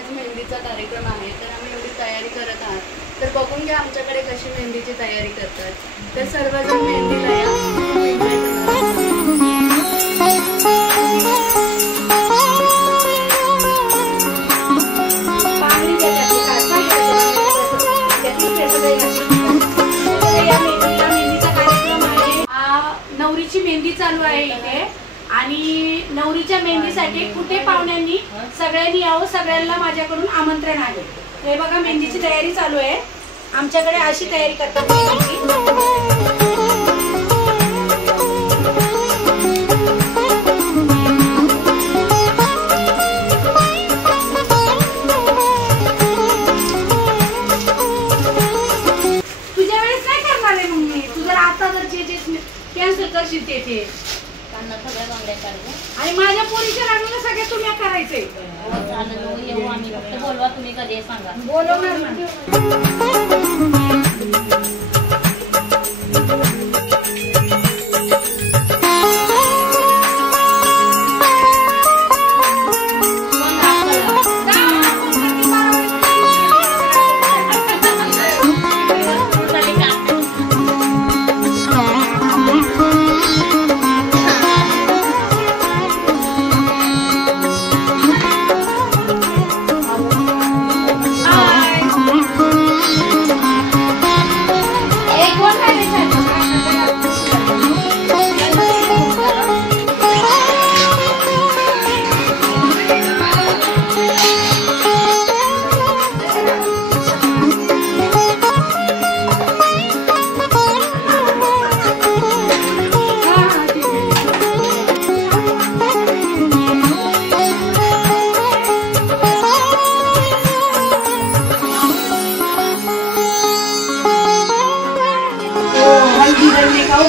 आज मेहंदीचा कार्यक्रम आहे, तर आम्ही एवढी तयारी करत आहात. तर बघून घ्या आमच्याकडे कशी मेहंदीची तयारी करतात. तर सर्वजण मेहंदीला या. नवरीची मेहंदी चालू आहे इथे आणि नवरीच्या मेहंदीसाठी कुठे पाहुण्यांनी सगळ्यांनी यावं, सगळ्यांना माझ्याकडून आमंत्रण आहे. हे बघा मेहंदीची तयारी चालू आहे. आमच्याकडे अशी तयारी करतात मेहंदीची. तुझ्या वेळेस काय करणार आहे मग मी? तू जर आता जर जे कॅन्सल करशील ते आणि माझ्या पोरीच्या लग्नाला सगळे तुम्ही करायचे. बोलवा तुम्ही कधी सांगा. बोलवणार ना.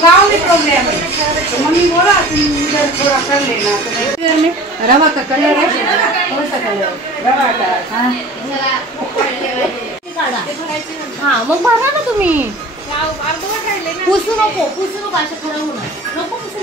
गाँव में प्रोग्राम है तो मम्मी बोला तुम इधर थोड़ा कर लेना. तो रवा का कलर है, कौन सा कलर? रवा का. हाँ मग भरा ना तुम्ही. पुसू नको असं खरं होणार नको पुसू.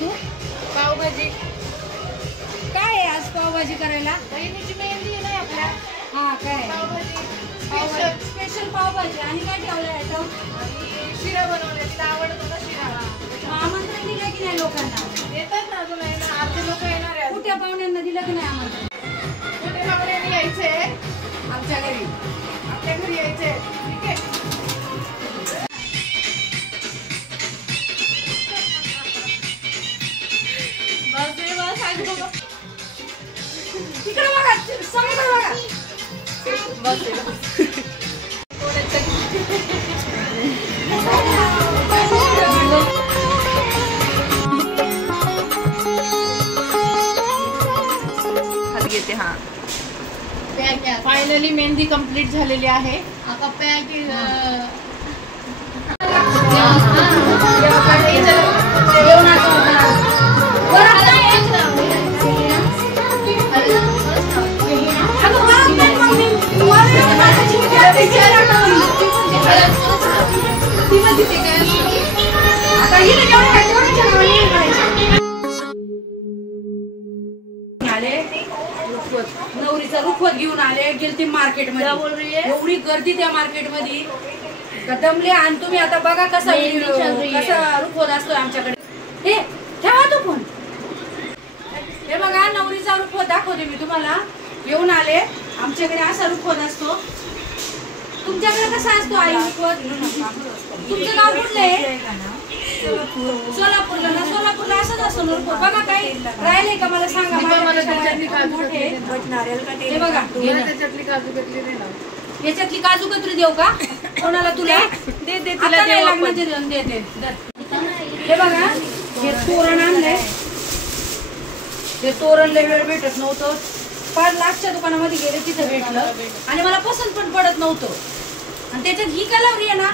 तू पावभाजी काय आहे आज पावभाजी करायला? बहिणीची मेहंदी आहे ना आपल्या. हा काय पावभाजी स्पेशल पावभाजी. आणि काय ठेवलं आयटम? शिरा बनवले. तिला आवडतो ना शिरा. आमंत्रण दिलं की नाही लोकांना? येतात ना अजून आहे ना. अर्धे लोक येणार आहे. कुठल्या पाहुण्यांना दिलं की नाही आमंत्रण? कुठे पाहुण्यांनी यायचे आमच्या घरी. आपल्या घरी यायचे. ठीक आहे. तिकडे बघा, समोर बघा. घेते. हा फायनली मेहंदी कंप्लीट झालेली आहे. आता पॅकिंग नवरीचा रुखवत घेऊन आले. गेलते मार्केट मध्ये. एवढी गर्दी त्या मार्केट मध्ये. कदमले आणि तुम्ही आता बघा कसा रूप होत असतो आमच्याकडे. हे ठेवा तो फोन. हे बघा नवरीचा रूप दाखवते मी तुम्हाला. येऊन आले आमच्याकडे असा रूप होत असतो. तुमच्याकडे कसा असतो आई रूप? तुमचं गाव कुठलं आहे? सोलापूरला ना. सोलापूरला असंच असतो रूप. बघा काही राहिले का मला सांगा. हे बघा याच्यातली काजू कतरी देऊ का कोणाला? तुला दे दे. आता नाही लागण्याचे देऊन दे दे. हे बघा हे तोरण आणलंय. हे तोरण लय वेळ भेटत नव्हतं. 5 लाखच्या दुकानामध्ये गेले तिथं भेटलं आणि मला पसंत पण पडत नव्हतं. आणि त्याच्यात ही कलवरी आहे ना,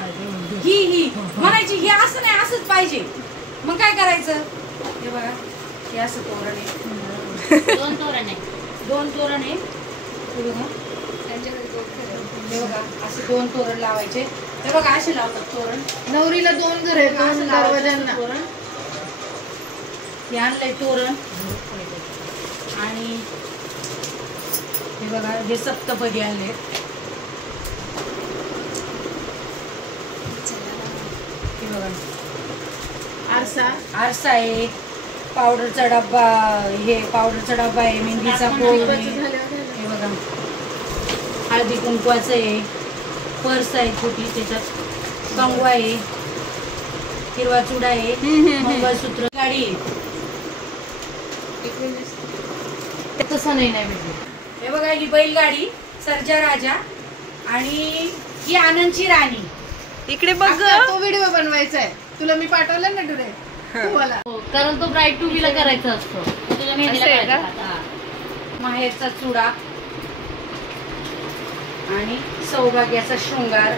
ही म्हणायची हे असं नाही असंच पाहिजे. मग काय करायचं? हे बघा हे असं तोरण आहे. 2 तोरण आहे. 2 तोरण आहे. हे बघा असे 2 तोरण लावायचे. हे बघा असे लावतात तोरण. नवरीला 2 घर आहेत, 2 दरवाजांना. तोरण हे आणलंय तोरण. आणि हे बघा हे सप्तपदी आणले. हे बघा आरसा आहे. पावडरचा डब्बा. हे पावडरचा डब्बा आहे. मेहंदीचा कोण आहे. हे बघा हळदी कुंकवाचं आहे. पर्स आहे छोटी, त्याच्यात कंगवा आहे. हिरवा चुडा आहे. मंगळसूत्र. गाडी आहे. तसं नाही भेटलं. हे बघा ही बैलगाडी सर्जा राजा. आणि ही आनंदची राणी. इकडे बघ. तो व्हिडिओ बनवायचा आहे तुला मी पाठवला ना टुडे तुम्हाला. कारण तो ब्राईड टू बीला करायचा असतो. तुझ्या मेहंदीला माहेरचा चुडा आणि सौभाग्याचा शृंगार.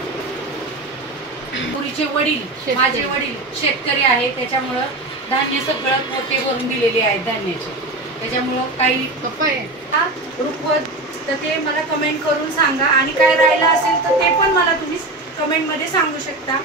पुरीचे वडील माझे वडील शेतकरी आहे, त्याच्यामुळं धान्य सगळं मोठे भरून दिलेले आहेत धान्याचे. त्याच्यामुळं काही रूपवत तर ते मला कमेंट करून सांगा. आणि काय राहिलं असेल तर ते पण मला तुम्ही कमेंट मध्ये सांगू शकता.